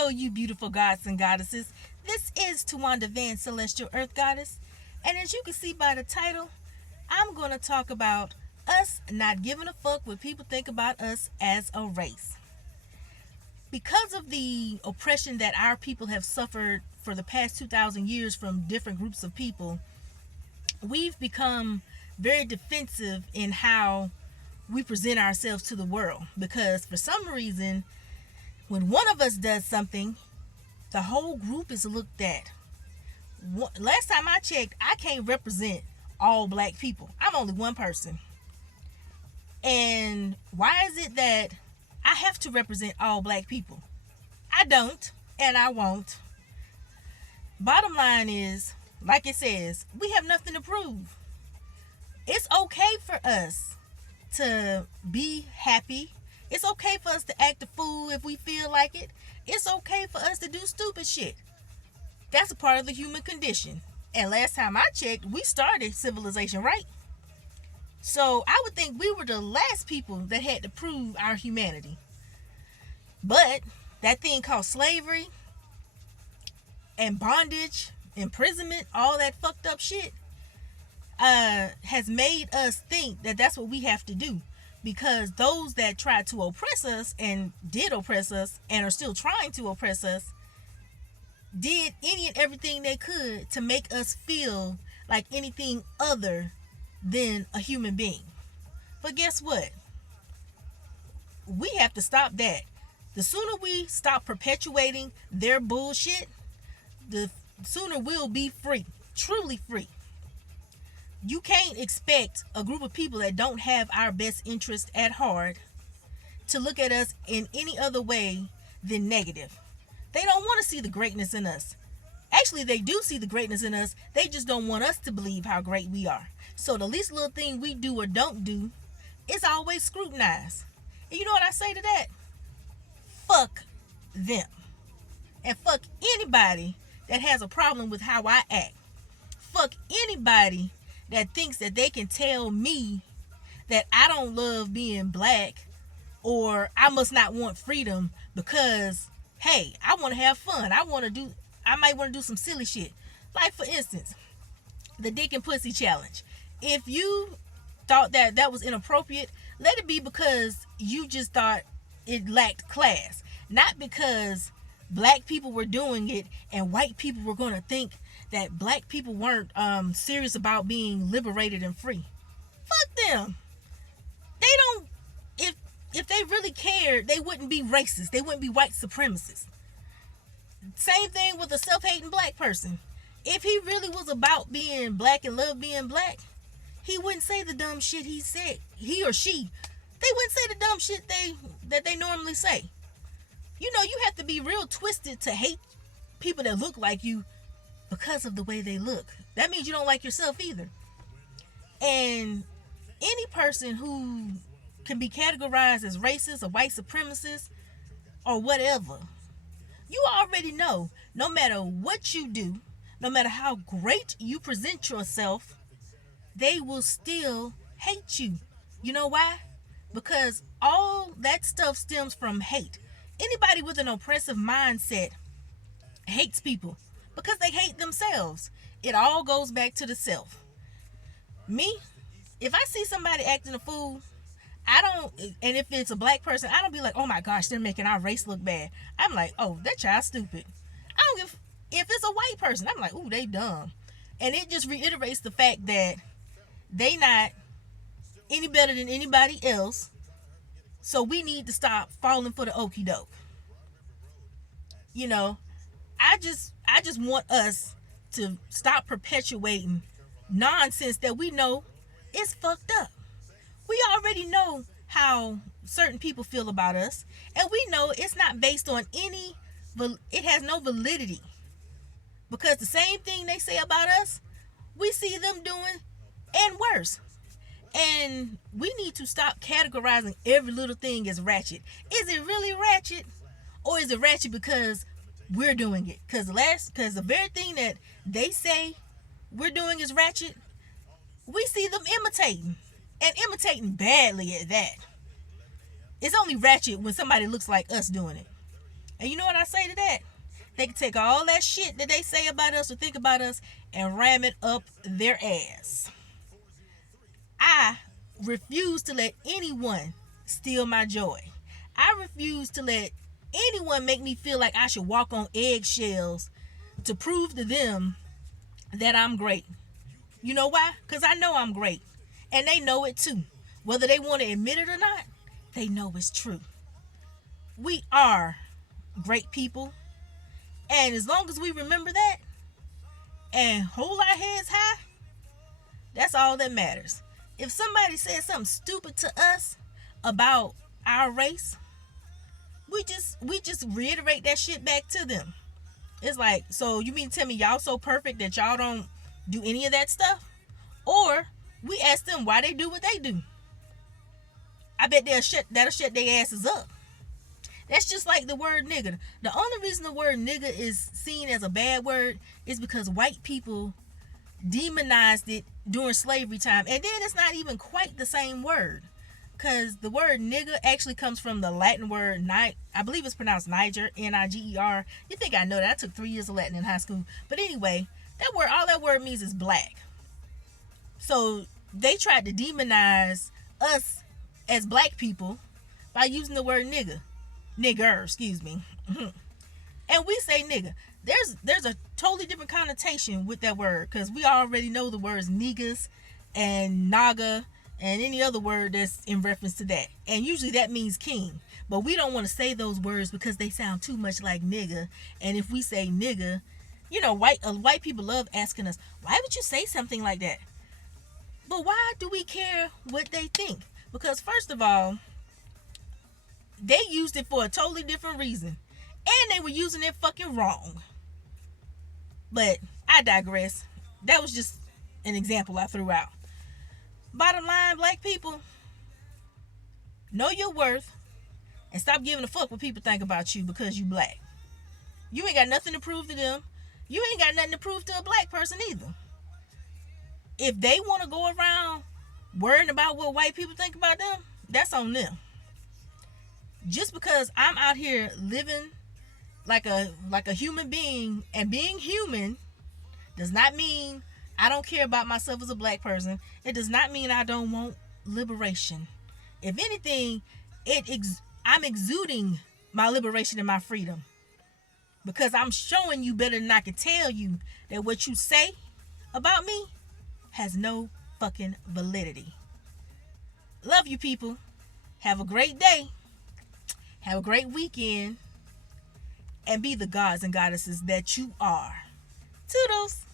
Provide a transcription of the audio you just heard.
Hello, you beautiful gods and goddesses. This is Tawanda Van, Celestial Earth Goddess. And as you can see by the title, I'm going to talk about us not giving a fuck what people think about us as a race. Because of the oppression that our people have suffered for the past 2,000 years from different groups of people, we've become very defensive in how we present ourselves to the world. Because for some reason, when one of us does something, the whole group is looked at. Last time I checked, I can't represent all black people. I'm only one person. And why is it that I have to represent all black people? I don't, and I won't. Bottom line is, like it says, we have nothing to prove. It's okay for us to be happy. It's okay for us to act a fool if we feel like it. It's okay for us to do stupid shit. That's a part of the human condition. And last time I checked, we started civilization, right? So I would think we were the last people that had to prove our humanity. But that thing called slavery and bondage, imprisonment, all that fucked up shit has made us think that that's what we have to do. Because those that tried to oppress us and did oppress us and are still trying to oppress us did any and everything they could to make us feel like anything other than a human being. But guess what? We have to stop that. The sooner we stop perpetuating their bullshit, the sooner we'll be free, truly free. You can't expect a group of people that don't have our best interest at heart to look at us in any other way than negative. They don't want to see the greatness in us. Actually, they do see the greatness in us. They just don't want us to believe how great we are. So the least little thing we do or don't do is always scrutinized. And you know what I say to that? Fuck them. And fuck anybody that has a problem with how I act. Fuck anybody that thinks that they can tell me that I don't love being black or I must not want freedom because, hey, I want to have fun. I might want to do some silly shit. Like, for instance, the dick and pussy challenge. If you thought that that was inappropriate, let it be because you just thought it lacked class. Not because black people were doing it and white people were going to think that black people weren't serious about being liberated and free. Fuck them. They don't, if they really cared, they wouldn't be racist. They wouldn't be white supremacists. Same thing with a self-hating black person. If he really was about being black and love being black, he wouldn't say the dumb shit he said. He or she, they wouldn't say the dumb shit that they normally say. You know, you have to be real twisted to hate people that look like you because of the way they look. That means you don't like yourself either. And any person who can be categorized as racist or white supremacist or whatever, you already know, no matter what you do, no matter how great you present yourself, they will still hate you. You know why? Because all that stuff stems from hate. Anybody with an oppressive mindset hates people because they hate themselves. It all goes back to the self. Me, if I see somebody acting a fool, and if it's a black person, I don't be like, oh my gosh, they're making our race look bad. I'm like, oh, that child's stupid. I don't give, if it's a white person, I'm like, ooh, they dumb. And it just reiterates the fact that they not any better than anybody else. So we need to stop falling for the okie doke. You know, I just want us to stop perpetuating nonsense that we know is fucked up. We already know how certain people feel about us, and we know it's not based on it has no validity. Because the same thing they say about us, we see them doing and worse. And we need to stop categorizing every little thing as ratchet. Is it really ratchet? Or is it ratchet because we're doing it? Because the very thing that they say we're doing is ratchet, we see them imitating. And imitating badly at that. It's only ratchet when somebody looks like us doing it. And you know what I say to that? They can take all that shit that they say about us or think about us and ram it up their ass. I refuse to let anyone steal my joy. I refuse to let anyone make me feel like I should walk on eggshells to prove to them that I'm great. You know why? Because I know I'm great. And they know it too. Whether they want to admit it or not, they know it's true. We are great people. And as long as we remember that and hold our heads high, that's all that matters. If somebody says something stupid to us about our race, we just reiterate that shit back to them. It's like, so you mean to tell me y'all so perfect that y'all don't do any of that stuff? Or we ask them why they do what they do. I bet that'll shut their asses up. That's just like the word nigger. The only reason the word nigger is seen as a bad word is because white people demonized it during slavery time. And then it's not even quite the same word. Because the word nigger actually comes from the Latin word, I believe it's pronounced Niger, Niger. You think I know that. I took 3 years of Latin in high school. But anyway, all that word means is black. So they tried to demonize us as black people by using the word nigger, excuse me. And we say nigger. There's a totally different connotation with that word, because we already know the words niggas and naga and any other word that's in reference to that. And usually that means king. But we don't want to say those words because they sound too much like nigger. And if we say nigger, white people love asking us, why would you say something like that? But why do we care what they think? Because first of all, they used it for a totally different reason. And they were using it fucking wrong. But I digress. That was just an example I threw out. Bottom line, black people, know your worth and stop giving a fuck what people think about you because you black. You ain't got nothing to prove to them. You ain't got nothing to prove to a black person either. If they want to go around worrying about what white people think about them, that's on them. Just because I'm out here living like a human being and being human does not mean I don't care about myself as a black person. It does not mean I don't want liberation. If anything, I'm exuding my liberation and my freedom, because I'm showing you better than I can tell you that what you say about me has no fucking validity. Love you people. Have a great day. Have a great weekend. And be the gods and goddesses that you are. Toodles.